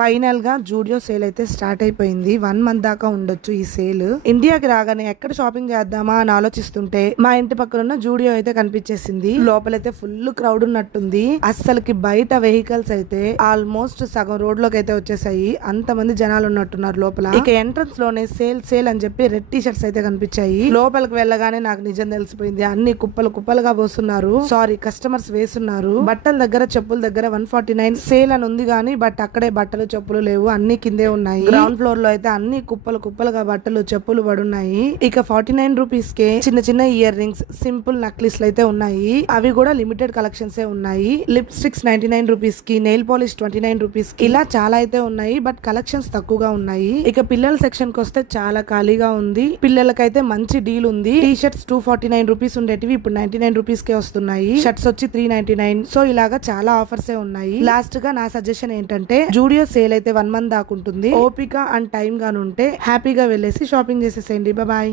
Final గా Zudio sale అయితే start అయిపోయింది. 1 మంత్ దాకా ఉండొచ్చు ఈ సేల్. ఇండియాకి రాగానే ఎక్కడ షాపింగ్ చేద్దామా అని ఆలోచిస్తుంటే మా ఇంటి పక్కన ఉన్న జూడియో అయితే కనిపించేసింది. లోపలైతే ఫుల్ క్రౌడ్ ఉన్నట్టుంది. అస్సలకి బయట వెహికల్స్ అయితే ఆల్మోస్ట్ సగం రోడ్ లోకి అయితే వచ్చేసాయి. అంతమంది జనాలు ఉన్నట్టున్నారు లోపల. ఇక ఎంట్రన్స్ లోనే సేల్ సేల్ అని చెప్పి రెడ్ టీ షర్ట్స్ అయితే కనిపించాయి. లోపలికి వెళ్ళగానే నాకు నిజం తెలిసిపోయింది. అన్ని కుప్పలు కుప్పలుగా పోస్తున్నారు. సారీ, కస్టమర్స్ వేస్తున్నారు. బట్టల దగ్గర చెప్పుల దగ్గర 149 సేల్ అని ఉంది గానీ బట్ అక్కడే బట్టలు చెప్పులు లేవు, అన్ని కిందే ఉన్నాయి. గ్రౌండ్ ఫ్లోర్ లో అయితే అన్ని కుప్పలు కుప్పలుగా బట్టలు చెప్పులు పడున్నాయి. ఇక 49 రూపీస్ కే చిన్న చిన్న ఇయర్ రింగ్స్, సింపుల్ నక్లీస్లు అయితే ఉన్నాయి. అవి కూడా లిమిటెడ్ కలెక్షన్స్ ఉన్నాయి. లిప్స్టిక్స్ 99 రూపీస్ కి, నెయిల్ పాలిష్ 29 రూపీస్ కి, ఇలా చాలా అయితే ఉన్నాయి. బట్ కలెక్షన్స్ తక్కువగా ఉన్నాయి. ఇక పిల్లల సెక్షన్ కి వస్తే చాలా ఖాళీగా ఉంది. పిల్లలకైతే మంచి డీల్ ఉంది. టీ షర్ట్స్ 249 రూపీస్ ఉండేటివి ఇప్పుడు 99 రూపీస్ కే వస్తున్నాయి. షర్ట్స్ వచ్చి 399. సో ఇలాగా చాలా ఆఫర్స్ ఉన్నాయి. లాస్ట్ గా నా సజెషన్ ఏంటంటే జూడియో సేల్ అయితే 1 మంత్ దాకా ఉంటుంది. ఓపిక అండ్ టైం గానుంటే హ్యాపీగా వెళ్ళేసి షాపింగ్ చేసేసేయండి. బాయ్.